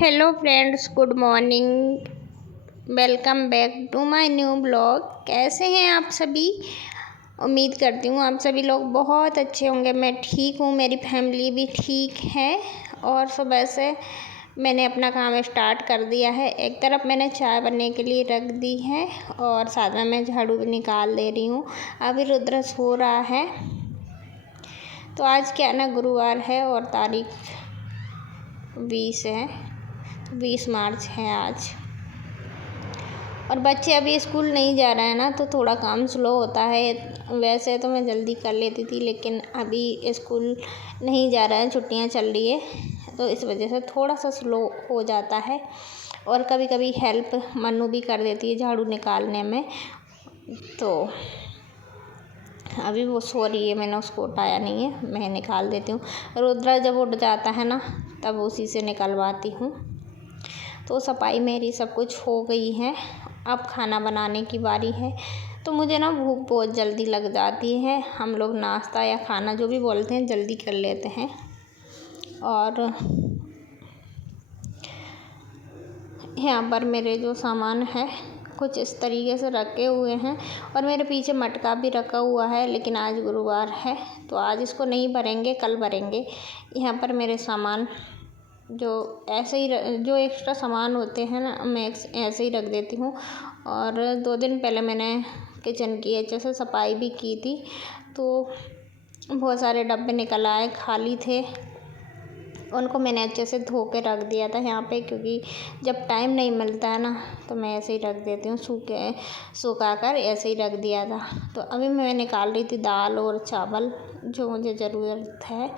Hello friends, good morning. Welcome back to my new blog. कैसे हैं आप सभी? उम्मीद करती हूँ आप सभी लोग बहुत अच्छे होंगे। मैं ठीक हूँ, मेरी फैमिली भी ठीक है। और सुबह से मैंने अपना काम स्टार्ट कर दिया है। एक तरफ मैंने चाय बनने के लिए रख दी है और साथ में मैं झाड़ू भी निकाल दे रही हूँ। अभी रुद्र सो रहा है। तो आज क्या ना, गुरुवार है और तारीख 20 है, 20 मार्च है आज। और बच्चे अभी स्कूल नहीं जा रहे हैं ना, तो थोड़ा काम स्लो होता है। वैसे तो मैं जल्दी कर लेती थी, लेकिन अभी स्कूल नहीं जा रहा है, छुट्टियां चल रही है, तो इस वजह से थोड़ा सा स्लो हो जाता है। और कभी कभी हेल्प मन्नू भी कर देती है झाड़ू निकालने में। तो अभी वो सो रही है, मैंने उसको उठाया नहीं है, मैं निकाल देती हूँ। रुद्रा जब उठ जाता है ना, तब उसी से निकलवाती हूँ। तो सफाई मेरी सब कुछ हो गई है। अब खाना बनाने की बारी है। तो मुझे ना भूख बहुत जल्दी लग जाती है। हम लोग नाश्ता या खाना जो भी बोलते हैं जल्दी कर लेते हैं। और यहाँ पर मेरे जो सामान है कुछ इस तरीके से रखे हुए हैं। और मेरे पीछे मटका भी रखा हुआ है, लेकिन आज गुरुवार है तो आज इसको नहीं भरेंगे, कल भरेंगे। यहाँ पर मेरे सामान जो ऐसे ही जो एक्स्ट्रा सामान होते हैं ना, मैं ऐसे ही रख देती हूँ। और 2 दिन पहले मैंने किचन की अच्छे से सफाई भी की थी, तो बहुत सारे डब्बे निकल आए, खाली थे। उनको मैंने अच्छे से धो के रख दिया था यहाँ पे, क्योंकि जब टाइम नहीं मिलता है ना, तो मैं ऐसे ही रख देती हूँ, सुखा कर ऐसे ही रख दिया था। तो अभी मैं निकाल रही थी दाल और चावल, जो मुझे ज़रूरत है।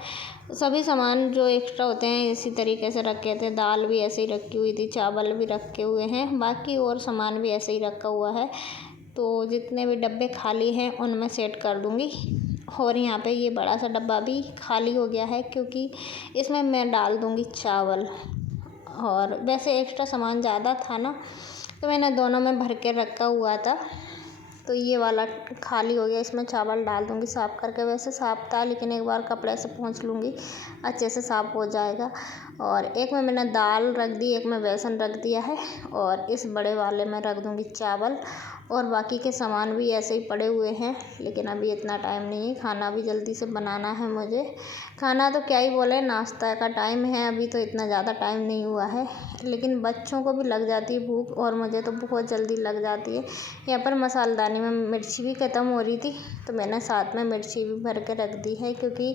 सभी सामान जो एक्स्ट्रा होते हैं इसी तरीके से रखे थे। दाल भी ऐसे ही रखी हुई थी, चावल भी रखे हुए हैं, बाकी और सामान भी ऐसे ही रखा हुआ है। तो जितने भी डब्बे खाली हैं उनमें सेट कर दूँगी। और यहाँ पे ये बड़ा सा डब्बा भी खाली हो गया है, क्योंकि इसमें मैं डाल दूँगी चावल। और वैसे एक्स्ट्रा सामान ज़्यादा था ना, तो मैंने दोनों में भर के रखा हुआ था। तो ये वाला खाली हो गया, इसमें चावल डाल दूँगी साफ़ करके। वैसे साफ़ था, लेकिन एक बार कपड़े से पोंछ लूँगी, अच्छे से साफ़ हो जाएगा। और एक में मैंने दाल रख दी, एक में बेसन रख दिया है, और इस बड़े वाले में रख दूँगी चावल। और बाकी के सामान भी ऐसे ही पड़े हुए हैं, लेकिन अभी इतना टाइम नहीं है, खाना भी जल्दी से बनाना है मुझे। खाना तो क्या ही बोले, नाश्ता का टाइम है, अभी तो इतना ज़्यादा टाइम नहीं हुआ है, लेकिन बच्चों को भी लग जाती है भूख, और मुझे तो बहुत जल्दी लग जाती है। यहाँ पर मसालेदानी में मिर्ची भी ख़त्म हो रही थी, तो मैंने साथ में मिर्ची भी भर के रख दी है, क्योंकि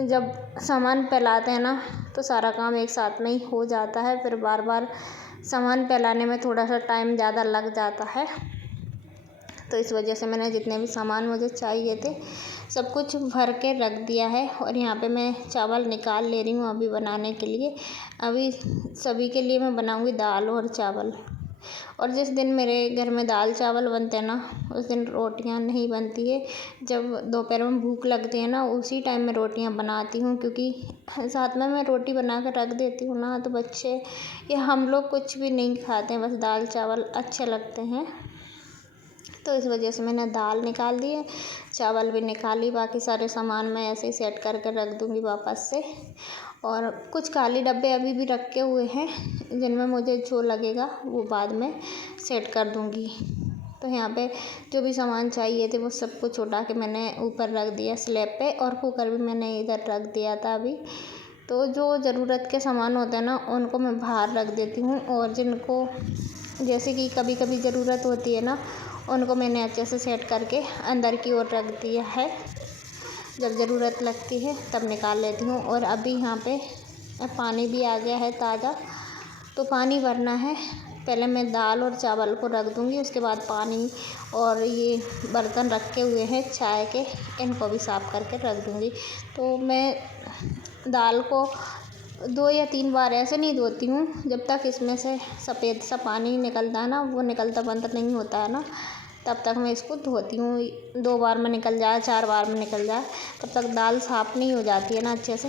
जब सामान फैलाते हैं ना, तो सारा काम एक साथ में ही हो जाता है। फिर बार बार सामान फैलाने में थोड़ा सा टाइम ज़्यादा लग जाता है। तो इस वजह से मैंने जितने भी सामान मुझे चाहिए थे सब कुछ भर के रख दिया है। और यहाँ पे मैं चावल निकाल ले रही हूँ अभी बनाने के लिए। अभी सभी के लिए मैं बनाऊँगी दाल और चावल। और जिस दिन मेरे घर में दाल चावल बनते हैं ना, उस दिन रोटियां नहीं बनती है। जब दोपहर में भूख लगती है ना, उसी टाइम में रोटियां बनाती हूँ, क्योंकि साथ में मैं रोटी बना कर रख देती हूँ ना, तो बच्चे या हम लोग कुछ भी नहीं खाते हैं, बस दाल चावल अच्छे लगते हैं। तो इस वजह से मैंने दाल निकाल दी है, चावल भी निकाली। बाकी सारे सामान मैं ऐसे ही सेट करके रख दूँगी वापस से। और कुछ खाली डब्बे अभी भी रखे हुए हैं, जिनमें मुझे जो लगेगा वो बाद में सेट कर दूँगी। तो यहाँ पे जो भी सामान चाहिए थे वो सब कुछ उठा के मैंने ऊपर रख दिया स्लैब पे। और कुकर भी मैंने इधर रख दिया था अभी। तो जो ज़रूरत के सामान होते हैं ना, उनको मैं बाहर रख देती हूँ, और जिनको जैसे कि कभी कभी ज़रूरत होती है ना, उनको मैंने अच्छे से सेट करके अंदर की ओर रख दिया है। जब ज़रूरत लगती है तब निकाल लेती हूँ। और अभी यहाँ पे पानी भी आ गया है ताज़ा, तो पानी भरना है। पहले मैं दाल और चावल को रख दूँगी, उसके बाद पानी और ये बर्तन रखे हुए हैं चाय के, इनको भी साफ़ करके रख दूँगी। तो मैं दाल को 2 या 3 बार ऐसे नहीं धोती हूँ, जब तक इसमें से सफ़ेद सा पानी निकलता है ना, वो निकलता बंद नहीं होता है ना, तब तक मैं इसको धोती हूँ। 2 बार में निकल जाए, 4 बार में निकल जाए, तब तक दाल साफ़ नहीं हो जाती है ना अच्छे से,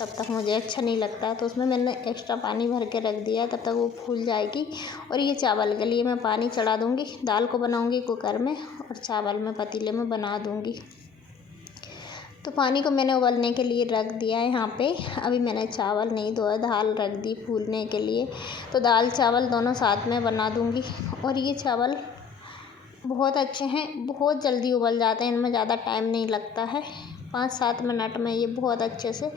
तब तक मुझे अच्छा नहीं लगता है। तो उसमें मैंने एक्स्ट्रा पानी भर के रख दिया, तब तक वो फूल जाएगी। और ये चावल के लिए मैं पानी चढ़ा दूँगी। दाल को बनाऊँगी कुकर में, और चावल में पतीले में बना दूँगी। तो पानी को मैंने उबलने के लिए रख दिया है यहाँ पे। अभी मैंने चावल नहीं धोया, दाल रख दी फूलने के लिए। तो दाल चावल दोनों साथ में बना दूँगी। और ये चावल बहुत अच्छे हैं, बहुत जल्दी उबल जाते हैं, इनमें ज़्यादा टाइम नहीं लगता है। 5-7 मिनट में ये बहुत अच्छे से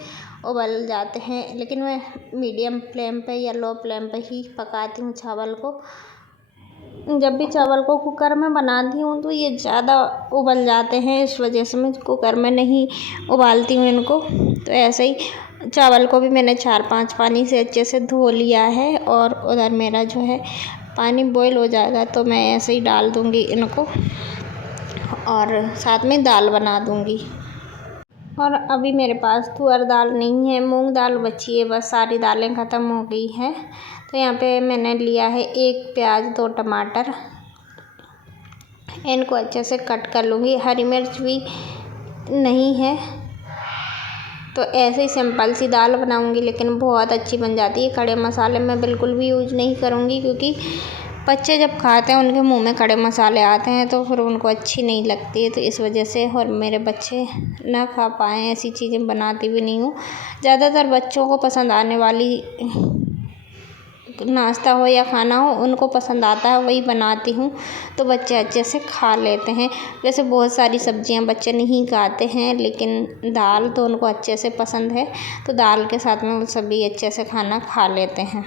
उबल जाते हैं। लेकिन मैं मीडियम फ्लेम पे या लो फ्लेम पे ही पकाती हूँ चावल को। जब भी चावल को कुकर में बनाती हूँ तो ये ज़्यादा उबल जाते हैं, इस वजह से मैं कुकर में नहीं उबालती हूँ इनको। तो ऐसे ही चावल को भी मैंने 4-5 पानी से अच्छे से धो लिया है। और उधर मेरा जो है पानी बॉईल हो जाएगा तो मैं ऐसे ही डाल दूँगी इनको और साथ में दाल बना दूँगी। और अभी मेरे पास तुअर दाल नहीं है, मूंग दाल बची है, बस सारी दालें ख़त्म हो गई हैं। तो यहाँ पे मैंने लिया है 1 प्याज, 2 टमाटर, इनको अच्छे से कट कर लूँगी। हरी मिर्च भी नहीं है। तो ऐसे ही सिंपल सी दाल बनाऊँगी, लेकिन बहुत अच्छी बन जाती है। खड़े मसाले मैं बिल्कुल भी यूज़ नहीं करूँगी, क्योंकि बच्चे जब खाते हैं उनके मुंह में खड़े मसाले आते हैं तो फिर उनको अच्छी नहीं लगती है। तो इस वजह से, और मेरे बच्चे ना खा पाएँ ऐसी चीज़ें बनाती भी नहीं हूँ। ज़्यादातर बच्चों को पसंद आने वाली नाश्ता हो या खाना हो, उनको पसंद आता है वही बनाती हूँ, तो बच्चे अच्छे से खा लेते हैं। वैसे बहुत सारी सब्जियां बच्चे नहीं खाते हैं, लेकिन दाल तो उनको अच्छे से पसंद है, तो दाल के साथ में वो सभी अच्छे से खाना खा लेते हैं।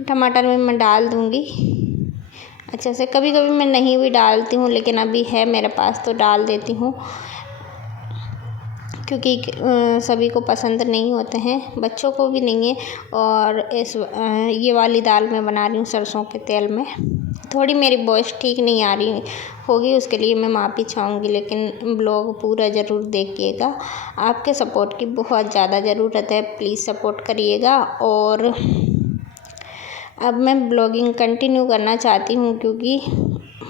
टमाटर में मैं डाल दूँगी अच्छे से। कभी कभी मैं नहीं भी डालती हूँ, लेकिन अभी है मेरे पास तो डाल देती हूँ, क्योंकि सभी को पसंद नहीं होते हैं, बच्चों को भी नहीं है। और ये वाली दाल मैं बना रही हूँ सरसों के तेल में। थोड़ी मेरी वॉइस ठीक नहीं आ रही होगी, उसके लिए मैं माफ़ी चाहूँगी, लेकिन ब्लॉग पूरा ज़रूर देखिएगा। आपके सपोर्ट की बहुत ज़्यादा ज़रूरत है, प्लीज़ सपोर्ट करिएगा। और अब मैं ब्लॉगिंग कंटिन्यू करना चाहती हूँ, क्योंकि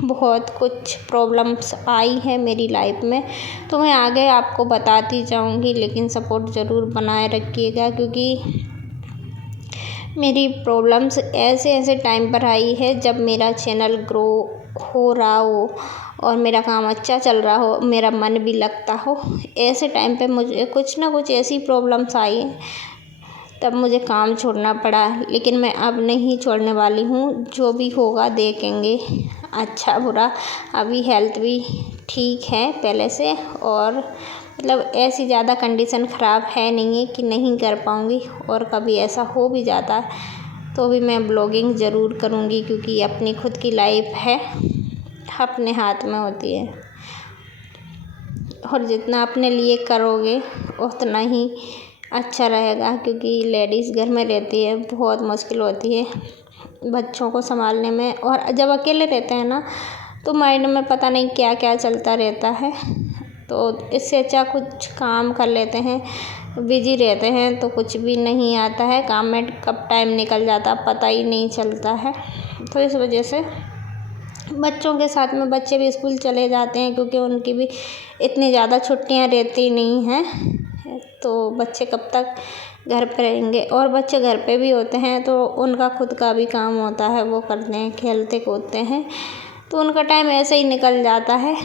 बहुत कुछ प्रॉब्लम्स आई है मेरी लाइफ में, तो मैं आगे आपको बताती जाऊँगी, लेकिन सपोर्ट ज़रूर बनाए रखिएगा। क्योंकि मेरी प्रॉब्लम्स ऐसे ऐसे टाइम पर आई है जब मेरा चैनल ग्रो हो रहा हो और मेरा काम अच्छा चल रहा हो, मेरा मन भी लगता हो। ऐसे टाइम पे मुझे कुछ ना कुछ ऐसी प्रॉब्लम्स आई हैं, तब मुझे काम छोड़ना पड़ा। लेकिन मैं अब नहीं छोड़ने वाली हूँ, जो भी होगा देखेंगे, अच्छा बुरा। अभी हेल्थ भी ठीक है पहले से, और मतलब ऐसी ज़्यादा कंडीशन ख़राब है नहीं है कि नहीं कर पाऊँगी। और कभी ऐसा हो भी जाता तो भी मैं ब्लॉगिंग ज़रूर करूँगी, क्योंकि अपनी खुद की लाइफ है, अपने हाथ में होती है। और जितना अपने लिए करोगे उतना ही अच्छा रहेगा, क्योंकि लेडीज़ घर में रहती है, बहुत मुश्किल होती है बच्चों को संभालने में। और जब अकेले रहते हैं ना, तो माइंड में पता नहीं क्या क्या चलता रहता है। तो इससे अच्छा कुछ काम कर लेते हैं। बिजी रहते हैं तो कुछ भी नहीं आता है, काम में कब टाइम निकल जाता पता ही नहीं चलता है। तो इस वजह से बच्चों के साथ में, बच्चे भी स्कूल चले जाते हैं, क्योंकि उनकी भी इतनी ज़्यादा छुट्टियां रहती नहीं हैं, तो बच्चे कब तक घर पे रहेंगे। और बच्चे घर पे भी होते हैं तो उनका खुद का भी काम होता है, वो करते हैं, खेलते कूदते हैं, तो उनका टाइम ऐसे ही निकल जाता है।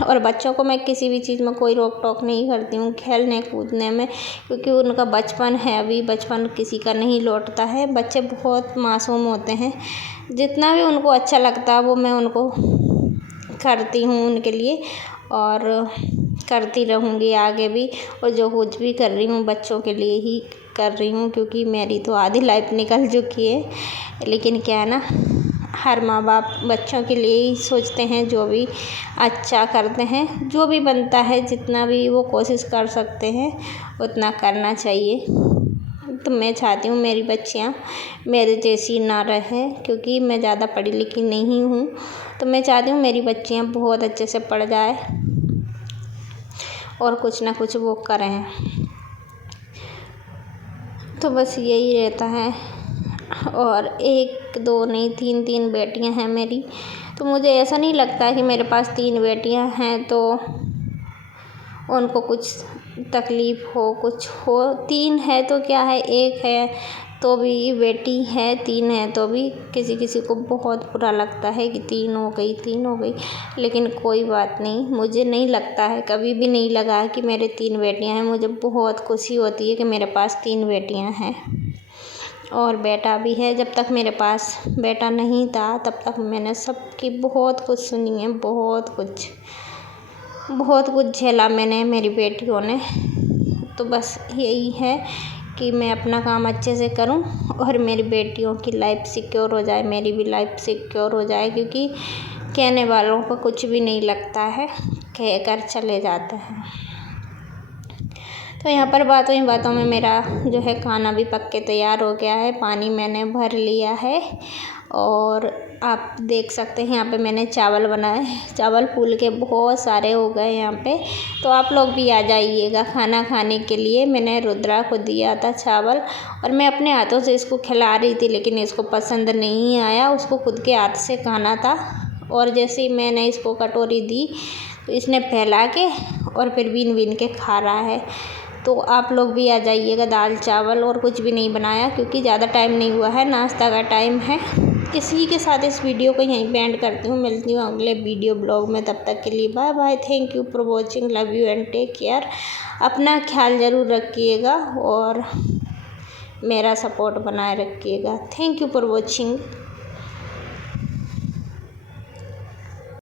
और बच्चों को मैं किसी भी चीज़ में कोई रोक टोक नहीं करती हूँ खेलने कूदने में, क्योंकि उनका बचपन है, अभी बचपन किसी का नहीं लौटता है। बच्चे बहुत मासूम होते हैं, जितना भी उनको अच्छा लगता है वो मैं उनको करती हूँ उनके लिए, और करती रहूँगी आगे भी। और जो कुछ भी कर रही हूँ बच्चों के लिए ही कर रही हूँ, क्योंकि मेरी तो आधी लाइफ निकल चुकी है। लेकिन क्या है ना, हर माँ बाप बच्चों के लिए ही सोचते हैं, जो भी अच्छा करते हैं, जो भी बनता है, जितना भी वो कोशिश कर सकते हैं उतना करना चाहिए। तो मैं चाहती हूँ मेरी बच्चियाँ मेरे जैसी ना रहें, क्योंकि मैं ज़्यादा पढ़ी लिखी नहीं हूँ, तो मैं चाहती हूँ मेरी बच्चियाँ बहुत अच्छे से पढ़ जाए और कुछ ना कुछ वो करें। तो बस यही रहता है। और 1-2 नहीं, 3-3 बेटियां हैं मेरी, तो मुझे ऐसा नहीं लगता कि मेरे पास 3 बेटियां हैं तो उनको कुछ तकलीफ़ हो, कुछ हो। 3 है तो क्या है, 1 है तो भी बेटी है, 3 है तो भी किसी किसी को बहुत बुरा लगता है कि 3 हो गई, 3 हो गई। लेकिन कोई बात नहीं, मुझे नहीं लगता है, कभी भी नहीं लगा है कि मेरे 3 बेटियां हैं। मुझे बहुत खुशी होती है कि मेरे पास 3 बेटियां हैं और बेटा भी है। जब तक मेरे पास बेटा नहीं था तब तक मैंने सबकी बहुत कुछ सुनी है, बहुत कुछ झेला मैंने, मेरी बेटियों ने। तो बस यही है कि मैं अपना काम अच्छे से करूं और मेरी बेटियों की लाइफ सिक्योर हो जाए, मेरी भी लाइफ सिक्योर हो जाए, क्योंकि कहने वालों को कुछ भी नहीं लगता है, कह कर चले जाते हैं। तो यहाँ पर बातों में मेरा जो है खाना भी पक के तैयार हो गया है। पानी मैंने भर लिया है और आप देख सकते हैं यहाँ पे मैंने चावल बनाए। चावल फूल के बहुत सारे हो गए यहाँ पे। तो आप लोग भी आ जाइएगा खाना खाने के लिए। मैंने रुद्रा को दिया था चावल और मैं अपने हाथों से इसको खिला रही थी, लेकिन इसको पसंद नहीं आया, उसको खुद के हाथ से खाना था। और जैसे ही मैंने इसको कटोरी दी तो इसने फैला के और फिर बीन बीन के खा रहा है। तो आप लोग भी आ जाइएगा। दाल चावल और कुछ भी नहीं बनाया क्योंकि ज़्यादा टाइम नहीं हुआ है, नाश्ता का टाइम है। इसी के साथ इस वीडियो को यहीं पे एंड करती हूँ। मिलती हूँ अगले वीडियो ब्लॉग में, तब तक के लिए bye bye. Thank you for watching, love you and take care. अपना ख्याल ज़रूर रखिएगा और मेरा सपोर्ट बनाए रखिएगा। Thank you for watching.